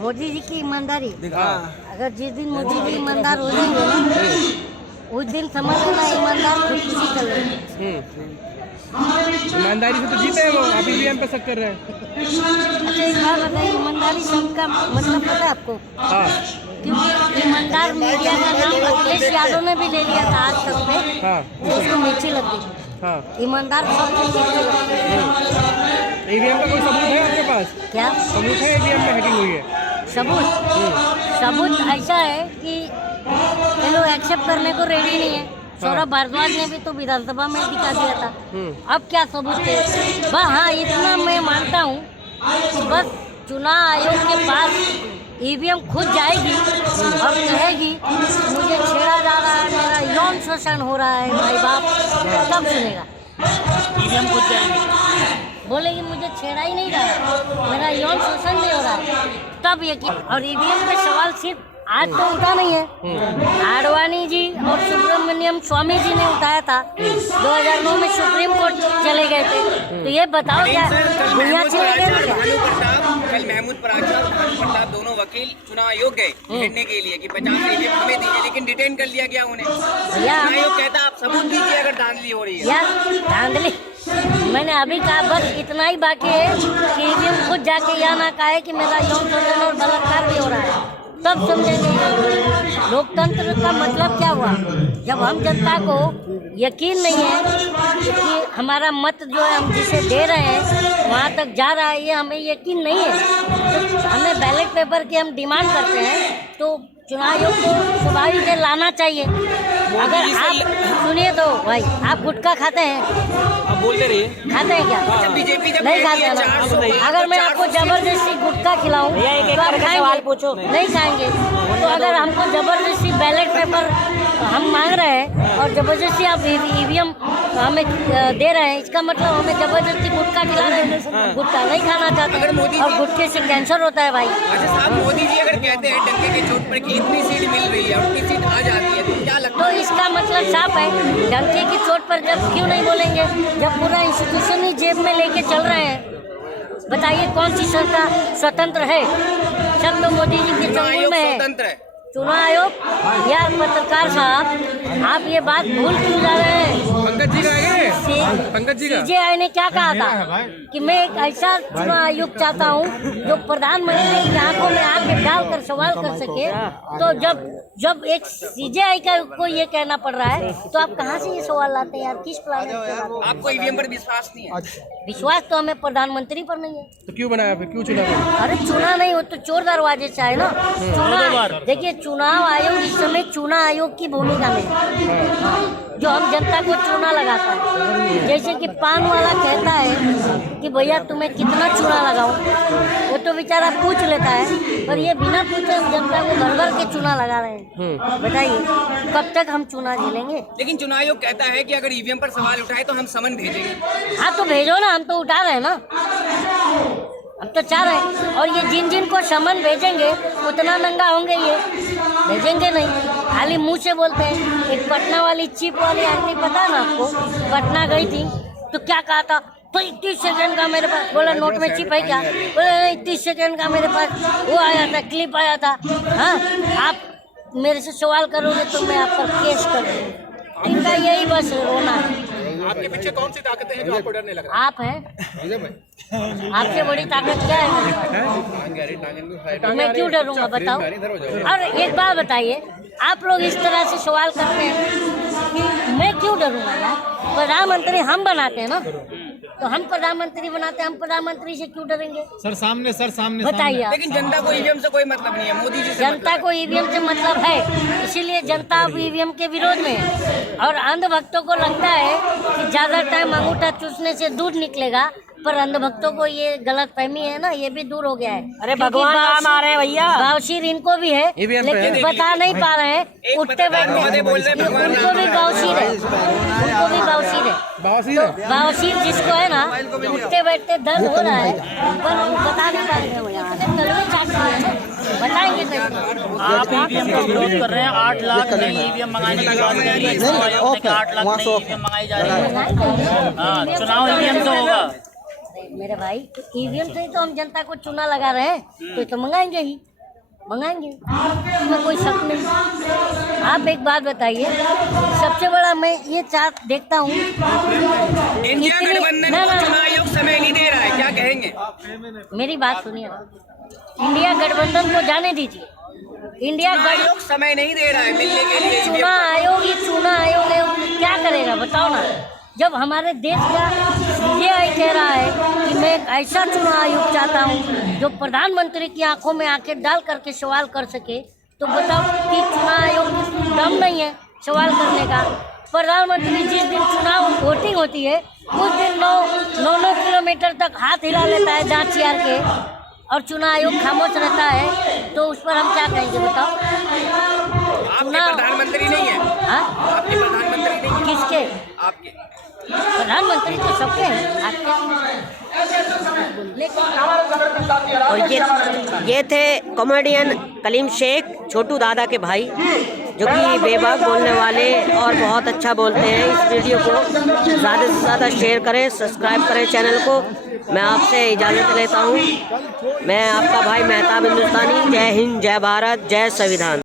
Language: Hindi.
मोदी जी की ईमानदारी। अगर जिस दिन मोदी जी ईमानदार हो जाएंगे ना, उस दिन समझ लेना ईमानदार खुदकुशी चल रही है। ईमानदारी से तो जीते हैं वो, अभी भी हम पे शक कर रहे हैं। अच्छा एक बात बताइए, ईमानदारी शब्द का मतलब पता है आपको? हाँ। क्योंकि ईमानदार मीडिया का नाम अखिलेश यादव ने भी ले लिया था आज तक पे। हाँ। उसको नीचे लग गई। हाँ। ईमानदार सबसे नीचे लगती है। ईवीएम का कोई सबूत है आपके पास? क्या सबूत है ईवीएम में हैकिंग हुई है? सबूत ऐसा है कि ये लोग एक्सेप्ट करने को रेडी नहीं है। सौरभ भारद्वाज ने भी तो विधानसभा में दिखा दिया था। अब क्या सबूत है? बस हाँ, इतना मैं मानता हूँ कि बस चुनाव आयोग के पास ईवीएम खुद जाएगी और कहेगी मुझे छेड़ा जा रहा है, मेरा यौन शोषण हो रहा है, भाई बाप तब सुनेगा। ईवीएम खुद जाएंगे, बोलेगी मुझे छेड़ा ही नहीं रहा, मेरा यौन शोषण नहीं हो रहा है, तब यकीन। और ईवीएम पे सवाल सिर्फ आज तो उठा नहीं है, आडवाणी जी और सुब्रमण्यम स्वामी जी ने उठाया था। 2009 में सुप्रीम कोर्ट चले गए थे। तो ये बताओ क्या दुनिया चले गए क्या? कल महमूद पराचा और भानु प्रताप दोनों वकील चुनाव आयोग गए घेरने के लिए कि 50 ईवीएम हमें दीजिए, लेकिन डिटेन कर लिया गया उन्हें। चुनाव आयोग कहता आप सबूत दीजिए अगर धांधली हो रही है। यार धांधली मैंने अभी कहा, बस इतना ही बाकी है कि ईवीएम खुद जाके यह ना कहे कि मेरा यौन शोषण और बलात्कार भी हो रहा है, तब समझेंगे लोकतंत्र का मतलब क्या हुआ। जब हम जनता को यकीन नहीं है कि हमारा मत जो है हम जिसे दे रहे हैं वहाँ तक जा रहा है, ये हमें यकीन नहीं है, तो हमें बैलेट पेपर की हम डिमांड करते हैं, तो चुनाव आयोग को स्वाभाविक से लाना चाहिए। अगर आप सुनिए तो भाई, आप गुटखा खाते हैं? आप बोलते रहिए। खाते हैं क्या? बीजेपी नहीं खाते हैं ना। अगर मैं आपको जबरदस्ती गुटखा खिलाऊं तो आप खाएंगे? नहीं खाएंगे। तो अगर हमको जबरदस्ती बैलेट पेपर हम मांग रहे हैं और जबरदस्ती आप ईवीएम हमें दे रहे हैं, इसका मतलब हमें जबरदस्ती गुटखा खिला रहे हैं। गुटखा नहीं खाना चाहते और गुटखे से कैंसर होता है भाई। अच्छा साहब, मोदी जी अगर कहते हैं डंके की चोट पर कि इतनी सीट मिल रही है और उतनी सीट आ जाती है, तो क्या लगता है? तो इसका मतलब साफ है, डंके की चोट पर जब क्यों नहीं बोलेंगे, जब पूरा इंस्टीट्यूशन ही जेब में लेके चल रहे हैं। बताइए कौन सी सरकार स्वतंत्र है? सब तो मोदी जी के चंगुल में है। स्वतंत्र है चुनाव आयोग या पत्रकार साहब, आप ये बात भूल क्यों जा रहे हैं? पंकज जी का है, पंकज जी का सीजेआई ने क्या कहा था कि मैं एक ऐसा चुनाव आयोग चाहता हूँ जो प्रधानमंत्री की आंखों में आंखें डालकर सवाल कर सके। तो जब एक सीजेआई का को ये कहना पड़ रहा है, तो आप कहाँ से ये सवाल लाते हैं यार? किस प्लान से? आपको ईवीएम पर विश्वास नहीं है? विश्वास तो हमें प्रधानमंत्री पर नहीं है। तो क्यों बनाया फिर, क्यों चुना? अरे चुना नहीं हो तो चोर दरवाजे से आए ना। चुनाव देखिए, चुनाव आयोग इस समय चुनाव आयोग की भूमिका में है, जो हम जनता को चूना लगाता है। जैसे कि पान वाला कहता है कि भैया तुम्हें कितना चूना लगाऊं, वो तो बेचारा पूछ लेता है, पर ये बिना पूछे हम जनता को भर भर के चूना लगा रहे हैं। बताइए कब तक हम चूना झेलेंगे? लेकिन चुनाव आयोग कहता है कि अगर ईवीएम पर सवाल उठाए तो हम समन भेजेंगे। हाँ तो भेजो ना, हम तो उठा रहे हैं ना, हम तो चाह रहे हैं। और ये जिन जिन को समन भेजेंगे उतना नंगा होंगे, ये भेजेंगे नहीं, खाली मुंह से बोलते हैं। एक पटना वाली चिप वाली आंटी, पता है ना आपको, पटना गई थी तो क्या कहा था, तो 31 सेकंड का मेरे पास, बोला नोट में चिप है क्या? बोले 31 सेकंड का मेरे पास वो आया था, क्लिप आया था। हाँ, आप मेरे से सवाल करोगे तो मैं आप पर केस कर दूँगी। इनका यही बस रोना है। आपके पीछे कौन सी ताकतें हैं जो आपको डर नहीं लग रहा? आप हैं, आपसे बड़ी ताकत क्या है? तो मैं क्यों डरूंगा बताओ? और एक बात बताइए, आप लोग इस तरह से सवाल करते हैं कि मैं क्यों डरूंगा यार? प्रधानमंत्री हम बनाते हैं ना, तो हम प्रधानमंत्री बनाते हैं, हम प्रधानमंत्री से क्यों डरेंगे? सर सामने बताइए। लेकिन जनता को ईवीएम से कोई मतलब नहीं है, मोदी जी से जनता को ईवीएम से मतलब है, इसीलिए जनता अब ईवीएम के विरोध में है। और अंधभक्तों को लगता है कि ज्यादा टाइम अंगूठा चूसने से दूध निकलेगा, पर अंधभक्तों को ये गलत फहमी है ना, ये भी दूर हो गया है। अरे भगवान नाम आ रहे हैं भैया, बावशीर इनको भी है, लेकिन बता नहीं पा रहे हैं। उठते बैठते उनको भी बावशीर है, उनको भी बावशीर है। बावशीर जिसको है ना, उठते बैठते दर्द हो रहा है, पर वो बता नहीं पा रहे हैं भैया। तलवे चाट रहे हैं, बताएंगे कैसे? आप ईवीएम का विरोध कर रहे हैं। 8 लाख नई ईवीएम मंगाने की बात करी है, चुनाव आयोग ने कहा 8 लाख नई ईवीएम मंगाई जा रही है। चुनाव ईवीएम से होगा मेरे भाई, ईवीएम से ही तो हम जनता को चूना लगा रहे हैं, तो मंगाएंगे ही। मंगाएंगे, इसमें कोई शक नहीं। आप एक बात बताइए, सबसे बड़ा मैं ये चार्ट देखता हूँ, इंडिया गठबंधन को चुनाव आयोग समय नहीं दे रहा है, क्या कहेंगे? मेरी बात सुनिए, इंडिया गठबंधन को जाने दीजिए। इंडिया आयोग समय नहीं दे रहा है मिलने के लिए। चुनाव आयोग है, क्या करेगा बताओ ना? जब हमारे देश का CJI कह रहा है कि मैं एक ऐसा चुनाव आयोग चाहता हूँ जो प्रधानमंत्री की आंखों में आंखें डाल करके सवाल कर सके, तो बताओ कि चुनाव आयोग में दम नहीं है सवाल करने का। प्रधानमंत्री जिस दिन चुनाव वोटिंग होती है उस दिन 9 किलोमीटर तक हाथ हिला लेता है दांत चियार के, और चुनाव आयोग खामोश रहता है, तो उस पर हम क्या कहेंगे बताओ? चुनाव प्रधानमंत्री नहीं है। हाँ? आपके प्रधानमंत्री नहीं है। किसके? आपके प्रधानमंत्री तो सबके हैं, आपके। और ये थे कॉमेडियन कलीम शेख, छोटू दादा के भाई, जो कि बेबाक बोलने वाले और बहुत अच्छा बोलते हैं। इस वीडियो को ज़्यादा से ज़्यादा शेयर करें, सब्सक्राइब करें चैनल को। मैं आपसे इजाज़त लेता हूँ। मैं आपका भाई मेहताब हिंदुस्तानी। जय हिंद, जय भारत, जय संविधान।